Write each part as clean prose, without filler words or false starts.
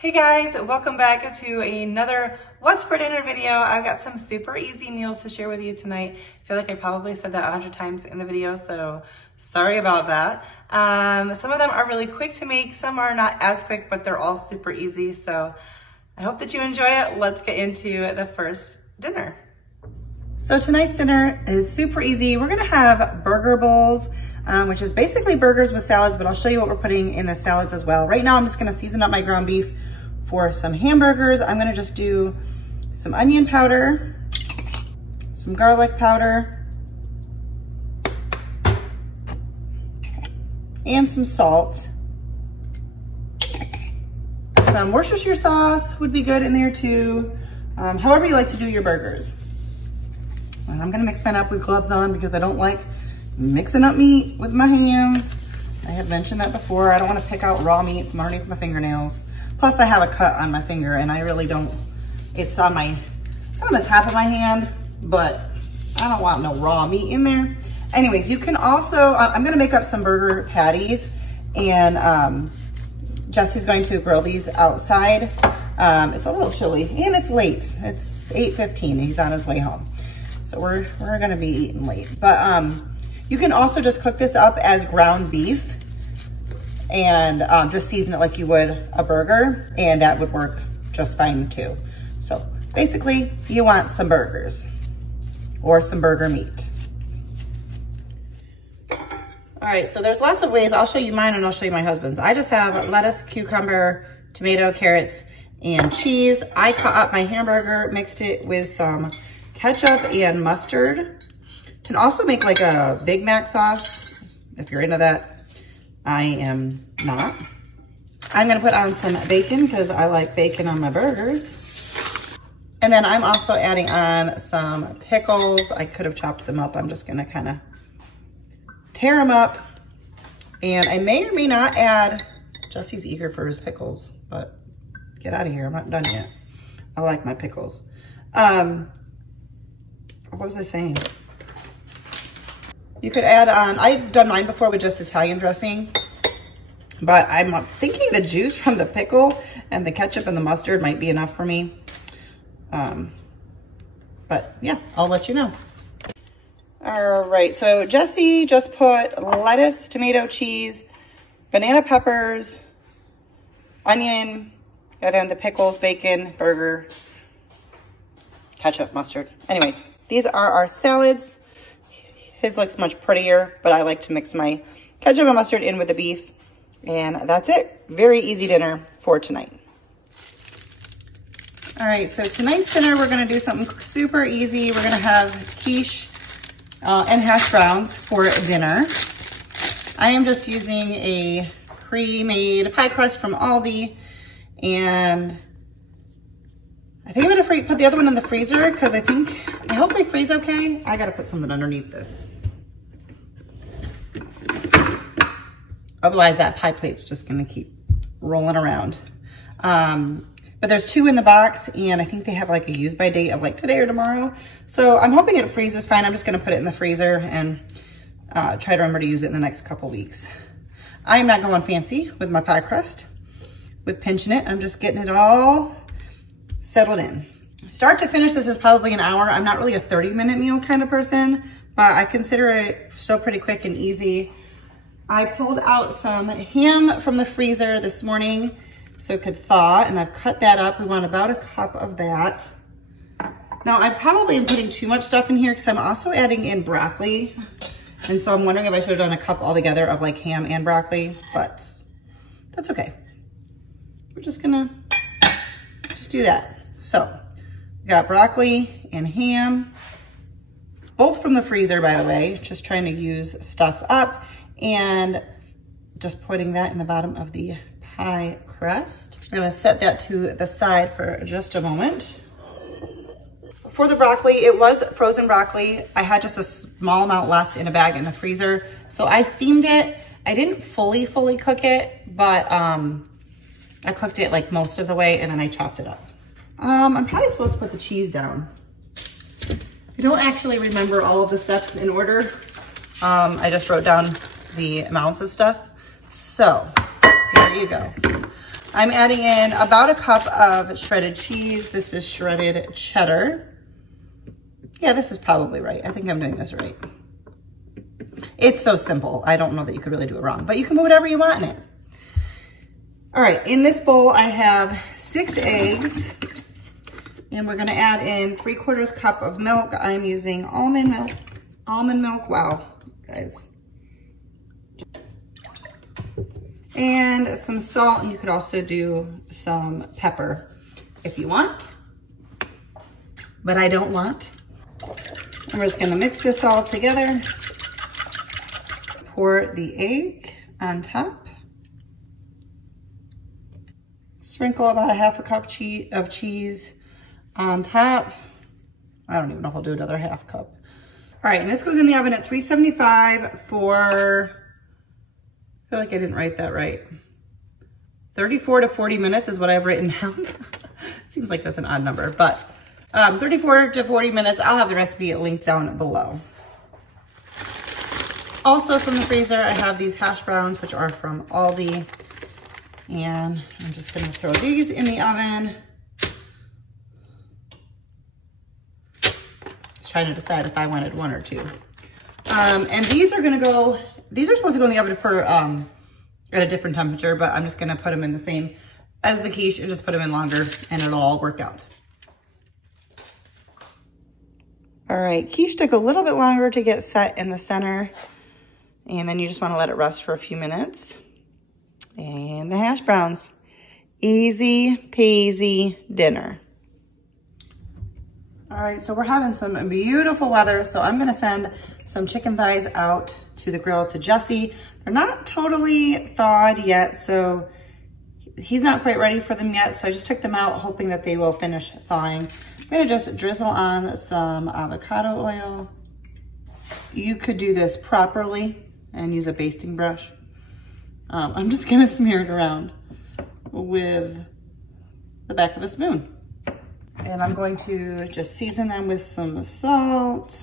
Hey guys, welcome back to another What's for Dinner video. I've got some super easy meals to share with you tonight. I feel like I probably said that 100 times in the video, so sorry about that. Some of them are really quick to make, some are not as quick, but they're all super easy. So I hope that you enjoy it. Let's get into the first dinner. So tonight's dinner is super easy. We're gonna have burger bowls, which is basically burgers with salads, but I'll show you what we're putting in the salads as well. Right now, I'm just gonna season up my ground beef for some hamburgers. I'm gonna just do some onion powder, some garlic powder, and some salt. Some Worcestershire sauce would be good in there too. However you like to do your burgers. And I'm gonna mix mine up with gloves on because I don't like mixing up meat with my hands. I have mentioned that before. I don't wanna pick out raw meat from underneath my fingernails. Plus I have a cut on my finger and I really don't, it's on the top of my hand, but I don't want no raw meat in there. Anyways, you can also, I'm gonna make up some burger patties and Jesse's going to grill these outside. It's a little chilly and it's late. It's 8:15, he's on his way home. So we're gonna be eating late. But you can also just cook this up as ground beef and just season it like you would a burger, and that would work just fine too. So basically, you want some burgers or some burger meat. All right, so there's lots of ways. I'll show you mine and I'll show you my husband's. I just have lettuce, cucumber, tomato, carrots, and cheese. I cut up my hamburger, mixed it with some ketchup and mustard. Can also make like a Big Mac sauce if you're into that. I am not. I'm gonna put on some bacon because I like bacon on my burgers. And then I'm also adding on some pickles. I could have chopped them up. I'm just gonna kind of tear them up. And I may or may not add, Jesse's eager for his pickles, but get out of here, I'm not done yet. I like my pickles. What was I saying? You could add on, I've done mine before with just Italian dressing, but I'm thinking the juice from the pickle and the ketchup and the mustard might be enough for me. But yeah, I'll let you know. All right, so Jesse just put lettuce, tomato, cheese, banana peppers, onion, and then the pickles, bacon, burger, ketchup, mustard. Anyways, these are our salads. His looks much prettier, but I like to mix my ketchup and mustard in with the beef. And that's it. Very easy dinner for tonight. All right, so tonight's dinner, we're gonna do something super easy. We're gonna have quiche and hash browns for dinner. I am just using a pre-made pie crust from Aldi. And I think I'm gonna put the other one in the freezer because I hope they freeze okay. I gotta put something underneath this. Otherwise that pie plate's just gonna keep rolling around. But there's 2 in the box and I think they have like a use by date of like today or tomorrow. So I'm hoping it freezes fine. I'm just gonna put it in the freezer and try to remember to use it in the next couple weeks. I am not going fancy with my pie crust, with pinching it. I'm just getting it all settled in. Start to finish, this is probably an hour. I'm not really a 30-minute meal kind of person, but I consider it still pretty quick and easy. I pulled out some ham from the freezer this morning so it could thaw, and I've cut that up. We want about a cup of that. Now, I probably am putting too much stuff in here because I'm also adding in broccoli. And so I'm wondering if I should have done a cup altogether of like ham and broccoli, but that's okay. We're just gonna do that. So we got broccoli and ham, both from the freezer, by the way, just trying to use stuff up and just putting that in the bottom of the pie crust. I'm gonna set that to the side for just a moment. For the broccoli, it was frozen broccoli. I had just a small amount left in a bag in the freezer. So I steamed it. I didn't fully cook it, but I cooked it like most of the way and then I chopped it up. I'm probably supposed to put the cheese down. I don't actually remember all of the steps in order. I just wrote down the amounts of stuff. So here you go. I'm adding in about a cup of shredded cheese. This is shredded cheddar. Yeah, this is probably right. I think I'm doing this right. It's so simple. I don't know that you could really do it wrong, but you can put whatever you want in it. All right, in this bowl, I have 6 eggs, and we're gonna add in 3/4 cup of milk. I'm using almond milk. Almond milk, wow, guys. And some salt, and you could also do some pepper if you want, but I don't want. And we're just gonna mix this all together. Pour the egg on top. Sprinkle about a 1/2 cup of cheese on top. I don't even know if I'll do another 1/2 cup. All right, and this goes in the oven at 375 for, I feel like I didn't write that right. 34 to 40 minutes is what I've written down. Seems like that's an odd number, but 34 to 40 minutes. I'll have the recipe linked down below. Also from the freezer, I have these hash browns, which are from Aldi. And I'm just gonna throw these in the oven. Just trying to decide if I wanted 1 or 2. And these are supposed to go in the oven for, at a different temperature, but I'm just gonna put them in the same as the quiche and just put them in longer and it'll all work out. All right, quiche took a little bit longer to get set in the center, and then you just wanna let it rest for a few minutes. And the hash browns, easy peasy dinner. All right, so we're having some beautiful weather, so I'm gonna send some chicken thighs out to the grill to Jesse. They're not totally thawed yet, so he's not quite ready for them yet, so I just took them out hoping that they will finish thawing. I'm gonna just drizzle on some avocado oil. You could do this properly and use a basting brush. I'm just gonna smear it around with the back of a spoon. And I'm going to just season them with some salt.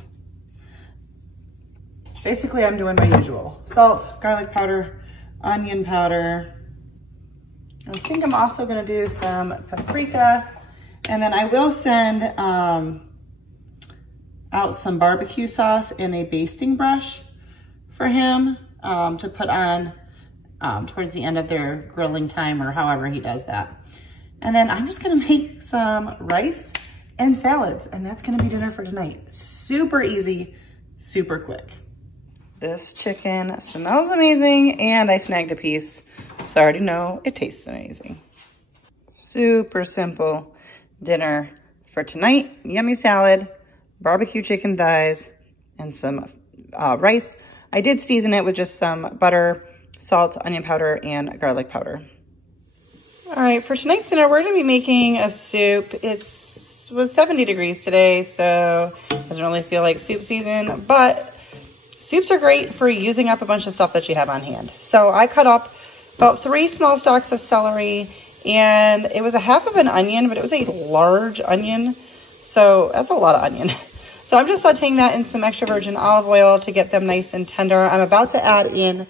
Basically, I'm doing my usual. Salt, garlic powder, onion powder. I think I'm also gonna do some paprika. And then I will send out some barbecue sauce in a basting brush for him to put on towards the end of their grilling time or however he does that. And then I'm just gonna make some rice and salads, and that's gonna be dinner for tonight. Super easy, super quick. This chicken smells amazing, and I snagged a piece, so I already know it tastes amazing. Super simple dinner for tonight. Yummy salad, barbecue chicken thighs, and some rice. I did season it with just some butter, salt, onion powder, and garlic powder. All right, for tonight's dinner, we're gonna be making a soup. It was 70 degrees today, so it doesn't really feel like soup season, but soups are great for using up a bunch of stuff that you have on hand. So I cut up about 3 small stalks of celery, and it was a 1/2 of an onion, but it was a large onion, so that's a lot of onion. So I'm just sauteing that in some extra virgin olive oil to get them nice and tender. I'm about to add in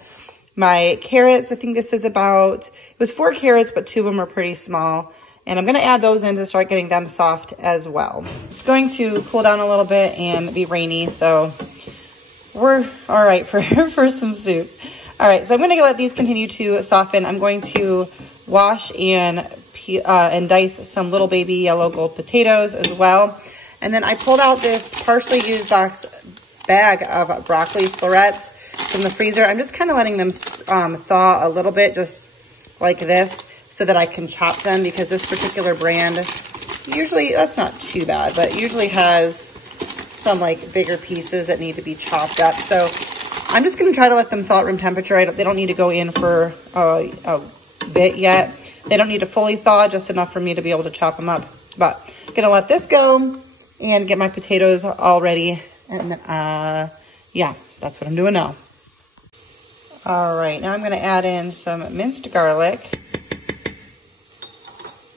my carrots. I think this is about, it was 4 carrots, but 2 of them are pretty small. And I'm gonna add those in to start getting them soft as well. It's going to cool down a little bit and be rainy, so we're all right for some soup. All right, so I'm gonna let these continue to soften. I'm going to wash and dice some little baby yellow gold potatoes as well. And then I pulled out this partially used bag of broccoli florets from the freezer. I'm just kind of letting them thaw a little bit, just like this, so that I can chop them, because this particular brand, usually, that's not too bad, but usually has some like bigger pieces that need to be chopped up. So I'm just gonna try to let them thaw at room temperature. They don't need to go in for a bit yet. They don't need to fully thaw, just enough for me to be able to chop them up. But I'm gonna let this go and get my potatoes all ready. And yeah, that's what I'm doing now. All right, now I'm gonna add in some minced garlic.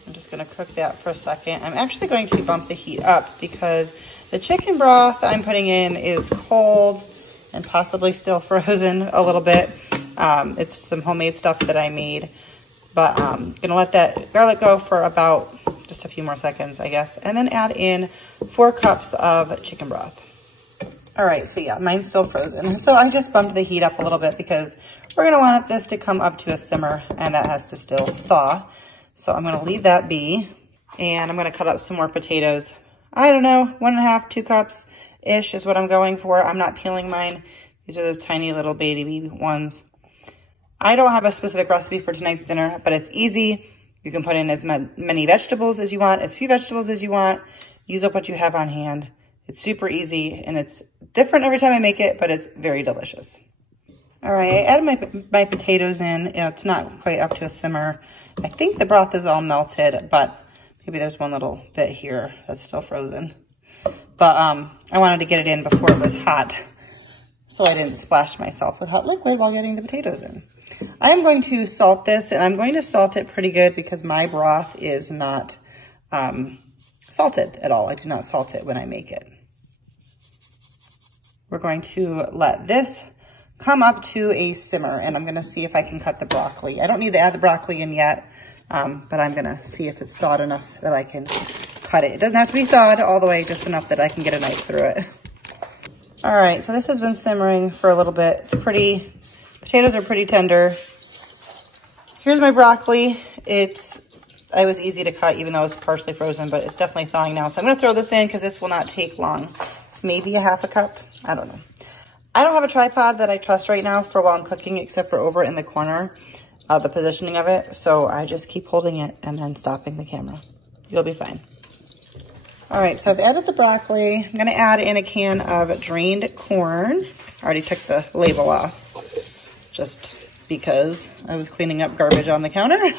I'm just gonna cook that for a second. I'm actually going to bump the heat up because the chicken broth I'm putting in is cold and possibly still frozen a little bit. It's some homemade stuff that I made But gonna let that garlic go for about just a few more seconds, I guess. And then add in 4 cups of chicken broth. All right, so yeah, mine's still frozen. So I just bumped the heat up a little bit because we're gonna want this to come up to a simmer and that has to still thaw. So I'm gonna leave that be. And I'm gonna cut up some more potatoes. I don't know, 1.5, 2 cups-ish is what I'm going for. I'm not peeling mine. These are those tiny little baby ones. I don't have a specific recipe for tonight's dinner, but it's easy. You can put in as many vegetables as you want, as few vegetables as you want. Use up what you have on hand. It's super easy and it's different every time I make it, but it's very delicious. All right, I added my potatoes in. You know, it's not quite up to a simmer. I think the broth is all melted, but maybe there's one little bit here that's still frozen. But I wanted to get it in before it was hot, so I didn't splash myself with hot liquid while getting the potatoes in. I am going to salt this, and I'm going to salt it pretty good because my broth is not salted at all. I do not salt it when I make it. We're going to let this come up to a simmer, and I'm gonna see if I can cut the broccoli. I don't need to add the broccoli in yet, but I'm gonna see if it's thawed enough that I can cut it. It doesn't have to be thawed all the way, just enough that I can get a knife through it. All right, so this has been simmering for a little bit. Potatoes are pretty tender. Here's my broccoli. It was easy to cut even though it's partially frozen, but it's definitely thawing now. So I'm gonna throw this in because this will not take long. It's maybe a 1/2 cup, I don't know. I don't have a tripod that I trust right now for while I'm cooking except for over in the corner, the positioning of it. So I just keep holding it and then stopping the camera. You'll be fine. All right, so I've added the broccoli. I'm gonna add in a can of drained corn. I already took the label off just because I was cleaning up garbage on the counter.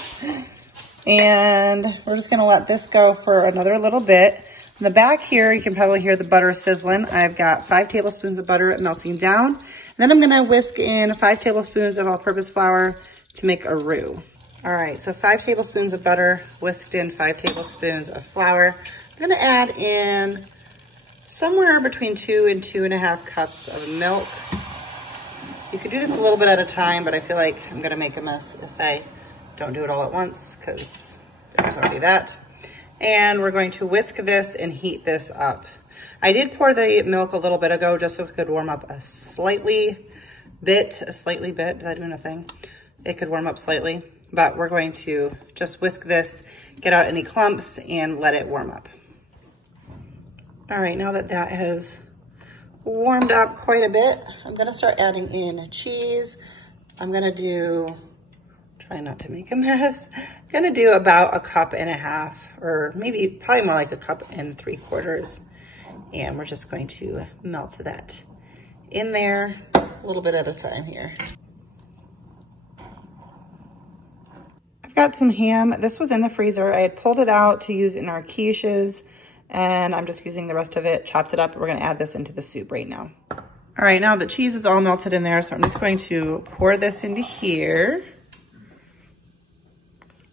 And we're just gonna let this go for another little bit. In the back here, you can probably hear the butter sizzling. I've got 5 tablespoons of butter melting down. And then I'm gonna whisk in 5 tablespoons of all-purpose flour to make a roux. All right, so 5 tablespoons of butter, whisked in 5 tablespoons of flour. I'm gonna add in somewhere between 2 and 2.5 cups of milk. You could do this a little bit at a time, but I feel like I'm gonna make a mess if I don't do it all at once because there's already that. And we're going to whisk this and heat this up. I did pour the milk a little bit ago just so it could warm up a slightly bit. Is that doing a thing? It could warm up slightly, but we're going to just whisk this, get out any clumps and let it warm up. All right, now that that has warmed up quite a bit, I'm gonna start adding in cheese. I'm gonna do, try not to make a mess. I'm gonna do about 1.5 cups, or maybe probably more like 1 3/4 cups. And we're just going to melt that in there a little bit at a time here. I've got some ham. This was in the freezer. I had pulled it out to use in our quiches, and I'm just using the rest of it, chopped it up. We're gonna add this into the soup right now. All right, now the cheese is all melted in there, so I'm just going to pour this into here.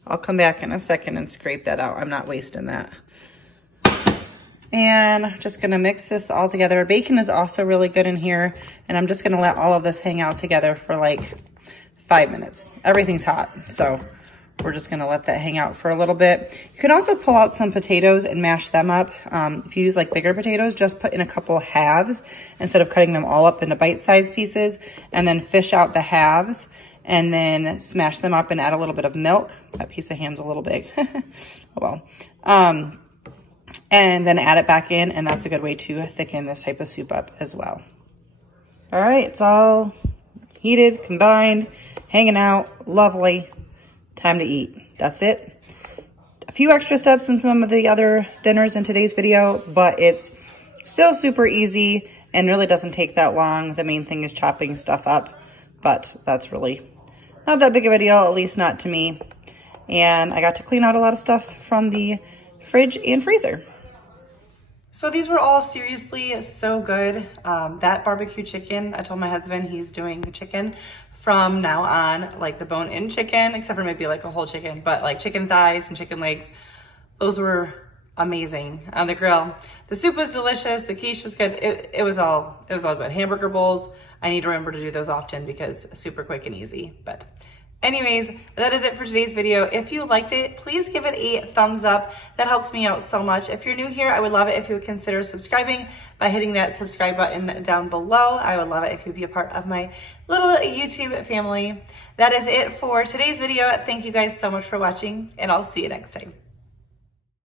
I'll come back in a second and scrape that out. I'm not wasting that. And just gonna mix this all together. Bacon is also really good in here, and I'm just gonna let all of this hang out together for like 5 minutes. Everything's hot, so we're just gonna let that hang out for a little bit. You can also pull out some potatoes and mash them up. If you use like bigger potatoes, just put in a couple halves instead of cutting them all up into bite-sized pieces, and then fish out the halves and then smash them up and add a little bit of milk. That piece of ham's a little big, oh well. And then add it back in, and that's a good way to thicken this type of soup up as well. All right, it's all heated, combined, hanging out, lovely. Time to eat. That's it. A few extra steps in some of the other dinners in today's video, but it's still super easy and really doesn't take that long. The main thing is chopping stuff up, but that's really not that big of a deal, at least not to me. And I got to clean out a lot of stuff from the fridge and freezer. So these were all seriously so good. That barbecue chicken, I told my husband he's doing the chicken from now on, like the bone-in chicken, except for maybe like a whole chicken, but like chicken thighs and chicken legs. Those were amazing on the grill. The soup was delicious. The quiche was good. It was all good. Hamburger bowls, I need to remember to do those often because super quick and easy, but Anyways, that is it for today's video. If you liked it, please give it a thumbs up. That helps me out so much. If you're new here, I would love it if you would consider subscribing by hitting that subscribe button down below. I would love it if you'd be a part of my little YouTube family. That is it for today's video. Thank you guys so much for watching, and I'll see you next time.